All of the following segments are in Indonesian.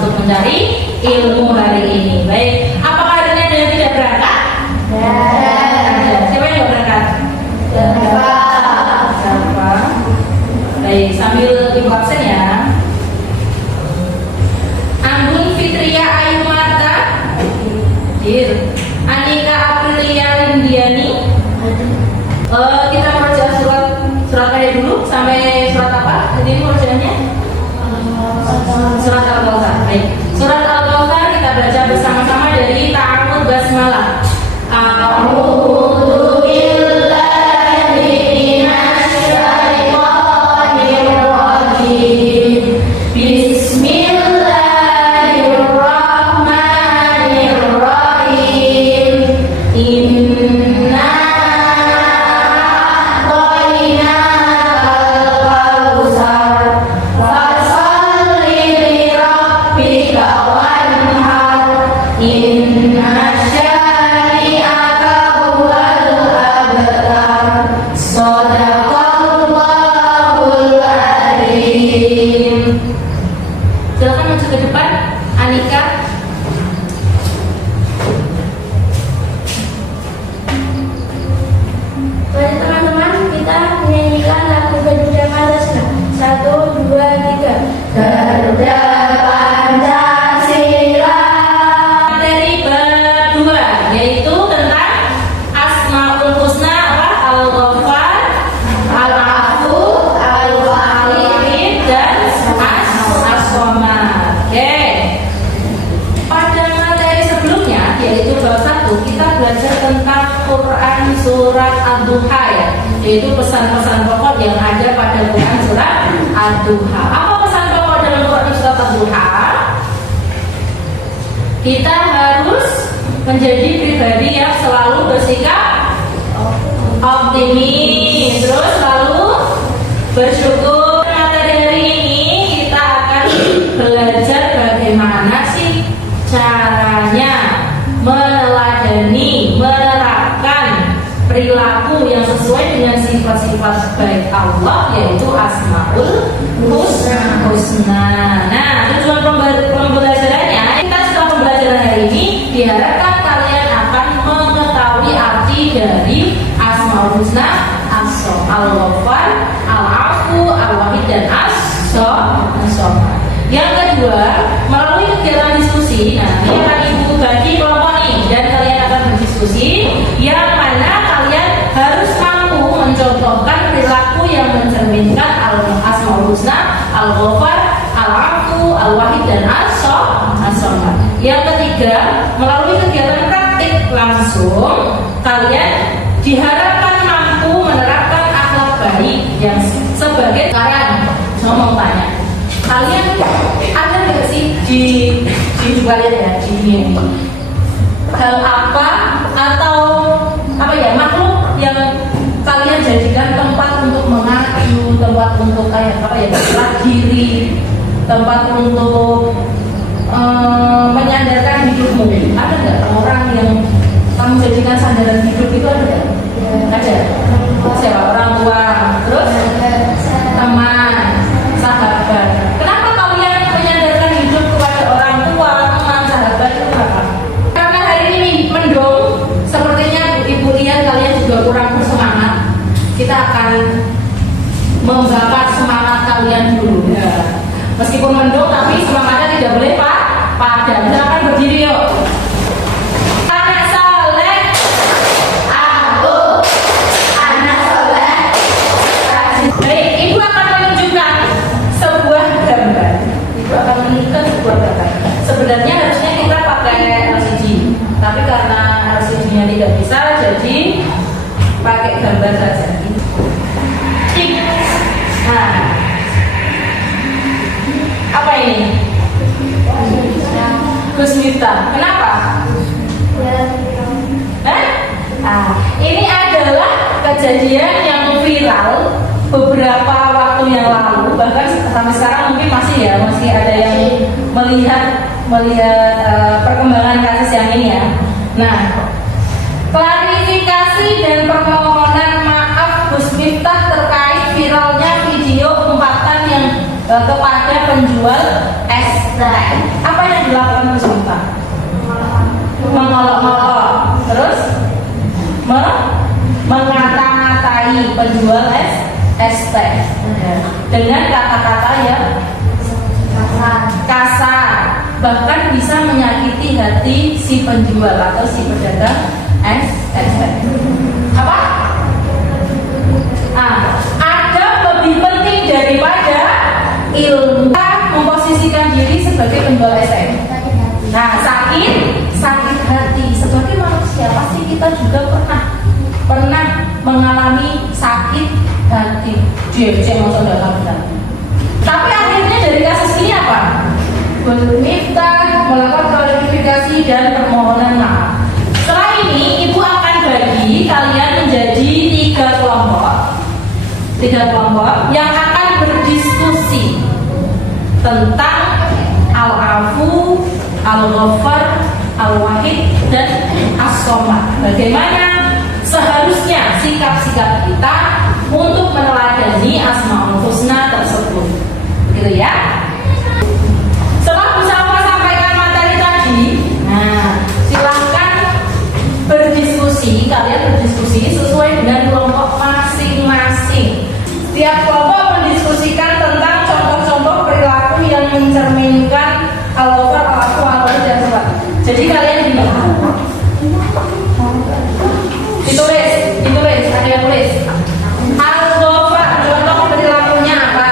untuk mencari ilmu hari ini. Baik, apakah ada yang tidak berangkat? Ada. Siapa yang tidak berangkat? Siapa? Baik, sambil ibu absen ya. Anggun Fitria Ayu Marta, Anika Aprilia Lindiani. Kita baca surat kayak dulu sampai surat apa? Jadi ini bacaannya surat Al-Kautsar. Baik, surat Al-Kautsar kita baca bersama-sama dari ta'awudz basmalah. A'udzu billahi minasy syaithanir rajim. Bismillahirrahmanirrahim. Inna silakan maju ke depan, Anika. Mari teman-teman, kita menyanyikan lagu Garuda Pancasila. 1, 2, 3. Garuda Pancasila. Materi bab 2 yaitu tentang Asmaul Husna, Al-Ghaffar, Al-Afu, Al-Walid, dan As-Somad. Oke. Pada materi sebelumnya yaitu bab 1 kita belajar tentang Quran surat Ad-Duha ya, yaitu pesan-pesan pokok yang ada pada Quran surat Ad-Duha. Apa pesan pokok dalam Quran surat Ad-Duha? Kita harus menjadi pribadi yang selalu bersikap optimis, terus selalu bersyukur. Materi hari ini kita akan belajar bagaimana sih caranya meneladani, menerapkan perilaku yang sesuai dengan sifat-sifat baik Allah, yaitu Asmaul Husna. Nah, tujuan pembelajarannya, kita setelah pembelajaran hari ini diharapkan kalian akan mengetahui arti dari Asmaul Husna, Al-Ghaffar, Al-Afu, Al-Wahid, dan As-Somad. Yang kedua, melalui kegiatan diskusi, nanti akan ibu bagi kelompok nih, dan kalian akan berdiskusi yang mana kalian harus mampu mencontohkan perilaku yang mencerminkan Asmaul Husna, Al-Ghaffar, Al-Afu, Al-Wahid, dan As-Somad. Yang ketiga, melalui kegiatan praktik langsung, kalian diharapkan mampu menerapkan akhlak baik yang sebagai sekarang. Saya mau tanya, kalian ada nggak sih di kalian ya di dunia ini hal apa atau apa ya makhluk yang kalian jadikan tempat untuk mengacu, tempat untuk kayak apa ya berserah diri, tempat untuk menyandarkan hidupmu? Ada nggak orang yang kamu jadikan sandaran hidup itu? Ada nggak? Ada. Siapa? Orang tua, terus teman, sahabat. Kenapa kalian menyandarkan hidup kepada orang tua, teman, sahabat itu kenapa? Karena hari ini mendung, sepertinya ibu lihat kalian juga kurang bersemangat. Kita akan membakar semangat kalian dulu. Ya. Meskipun mendung, tapi semangatnya tidak boleh padam. Silakan berdiri yuk. Anak soleh, aku anak soleh. Baik, ibu akan menunjukkan sebuah gambar. Ibu akan menunjukkan sebuah gambar. Sebenarnya harusnya kita pakai LCD, tapi karena LCD-nya tidak bisa, jadi pakai gambar saja. Nah, apa ini? Gus Miftah. Kenapa? Ini adalah kejadian yang viral beberapa waktu yang lalu, bahkan sampai sekarang mungkin masih ada yang melihat perkembangan kasus yang ini ya. Nah, klarifikasi dan permohonan maaf Gus Miftah terkait viralnya video umpatan yang kepada penjual es teh. Apa yang dilakukan kesulitan? Mengolok-olok, terus mengata-ngatai penjual es teh dengan kata-kata yang kasar, bahkan bisa menyakiti hati si penjual atau si pedagang es teh. Apa? Ada lebih penting daripada ilmu memposisikan diri sebagai penjual es teh. Nah, sakit hati. Sebagai manusia pasti kita juga pernah mengalami sakit hati. Dia maksudnya dalam. Tapi akhirnya dari kasus ini apa? Miftah melakukan klarifikasi dan permohonan maaf. Setelah ini ibu akan bagi kalian menjadi tiga kelompok yang akan berdiskusi tentang al-afu, al-ghafar, al-wahid, dan as-somad. Bagaimana seharusnya sikap-sikap kita untuk meneladani Asmaul Husna tersebut, gitu ya. Setelah bersama sampaikan materi tadi, silahkan kalian berdiskusi sesuai dengan kelompok masing-masing. Setiap kelompok mendiskusikan tentang contoh-contoh perilaku yang mencerminkan al-ghafar, al-afu, al-wahid, dan as-somad. Jadi kalian ditulis, ada yang tulis. Al-ghafar, contoh perilakunya apa?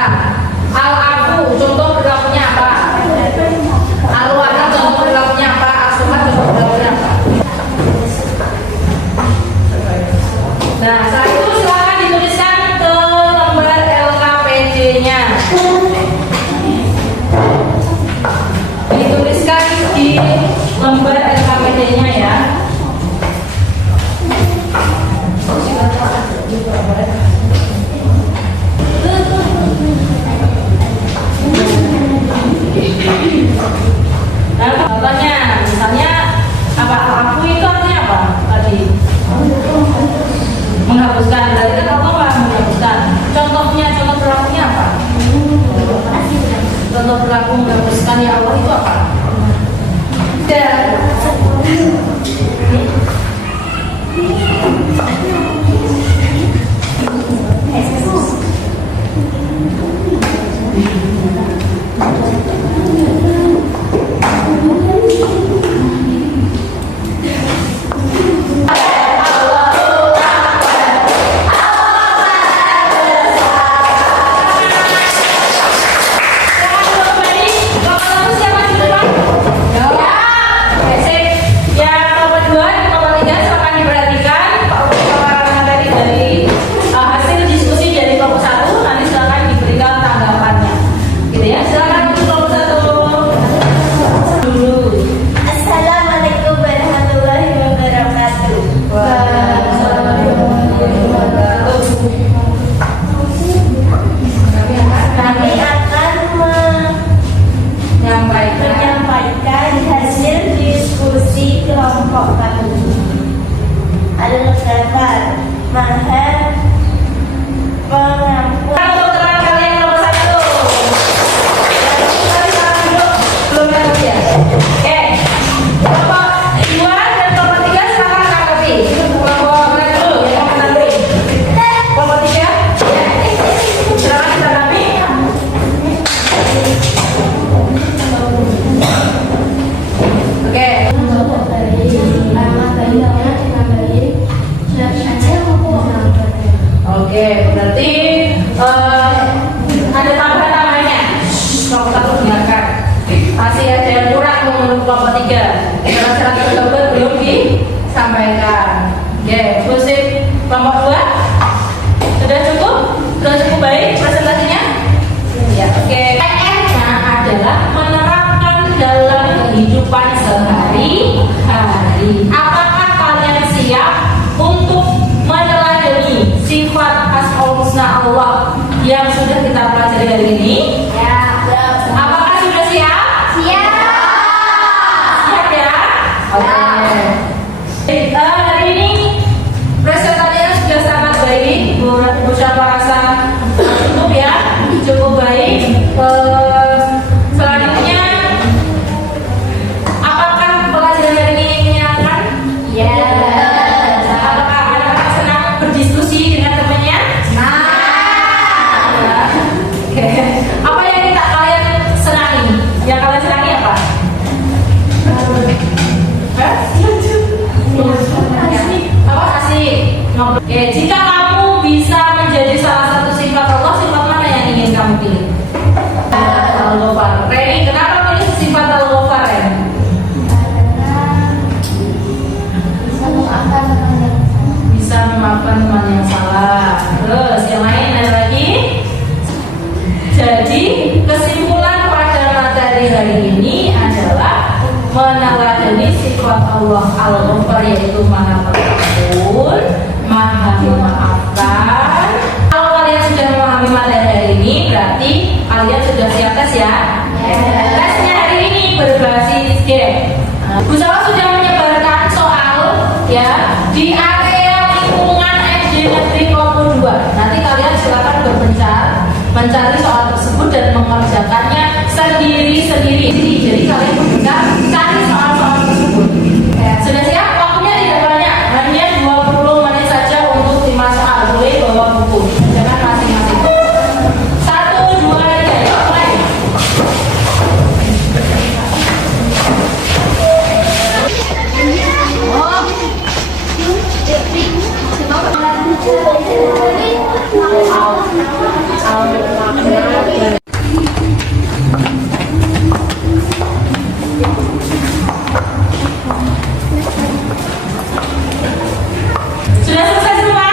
Al-afu, contoh perilakunya apa? Al-wahid, contoh perilakunya apa? As-somad, contoh perilakunya apa? Nah, setelah itu silakan dituliskan ke lembar LKPD-nya. Dituliskan di lembar LKPD-nya ya. Nah, contohnya, misalnya apa? Aku itu artinya apa tadi? Menghapuskan, berarti kan apa menghapuskan? Contohnya, contoh perilakunya apa? Contoh perilaku menghapuskan ya Allah itu apa? Oke, berarti ada tambahan-tambahannya. Kelompok satu dengarkan. Masih ada yang kurang menurut kelompok tiga. Karena syarat tersebut belum disampaikan. Oke, musik kelompok dua sudah cukup? Sudah cukup baik presentasinya? Ya, oke. PR-nya adalah menerapkan dalam kehidupan sehari-hari. Apakah kalian siap untuk meneladani sifat Asmaul Husna Allah yang sudah kita pelajari hari ini? Ya. Apakah sudah siap? Siap. Siap ya? Oke. Hari ini presentasinya sudah sangat baik. Bu Syafwa rasa cukup ya, cukup baik. Selanjutnya Oke, jika kamu bisa menjadi salah satu sifat Allah, sifat mana yang ingin kamu pilih? Al-Ghafar. Reni, kenapa pilih sifat Al-Ghafar, Ren? Bisa memaafkan teman yang salah. Terus yang lain ada lagi? Jadi kesimpulan pada materi hari ini adalah meneladani sifat Allah Al-Ghafar, yaitu Maha Pengampun, Maha Memaafkan. Kalau kalian sudah memahami materi hari ini, berarti kalian sudah siap tes ya? Tesnya hari ini berbasis game. Bu Sawa sudah menyebarkan soal ya di area lingkungan SD Negeri Kopo 2. Nanti kalian silakan berpencar mencari soal tersebut dan mengerjakannya sendiri-sendiri. Jadi kalian bisa cari soal-soal tersebut. Sudah siap? Waktunya tidak banyak, hanya 20 menit saja untuk 5 soal. Boleh bawa buku, jangan masing-masing. 1, 2, 3, yuk mulai. Sudah selesai semua?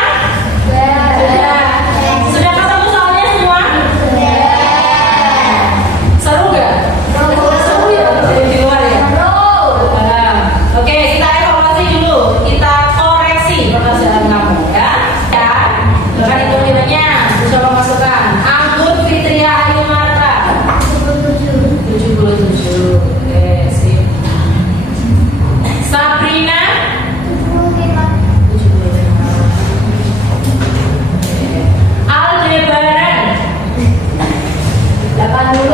Sudah ketemu soalnya semua? Seru gak? Seru ya? Di luar ya? Oke, kita evaluasi dulu. Kita koreksi pekerjaan kamu ya. Ya, bahkan itu nilainya bisa memasukkan. Anggun Fitria Ayu Marta 77. Oke, sip. Sabrina 75. Aldebaran 80.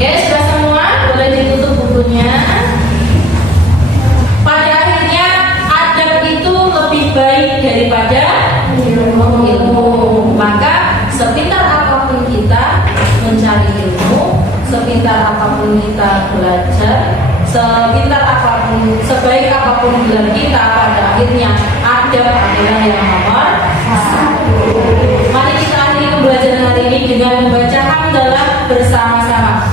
Oke, sudah semua, boleh ditutup bukunya. Pada akhirnya adab itu lebih baik daripada ilmu. Maka sepintar apapun kita mencari ilmu, sepintar apapun kita belajar, sepintar apapun, sebaik apapun gelar kita, pada akhirnya adab adalah yang nomor 1. Mari kita akhiri pembelajaran hari ini dengan membaca hamdalah bersama-sama.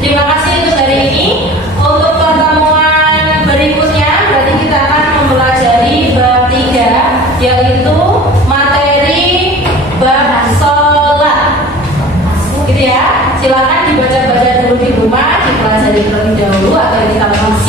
Terima kasih untuk hari ini. Untuk pertemuan berikutnya berarti kita akan mempelajari bab 3, yaitu materi bab sholat. Gitu ya. Silakan dibaca-baca dulu di rumah, dipelajari terlebih dahulu agar kita langsung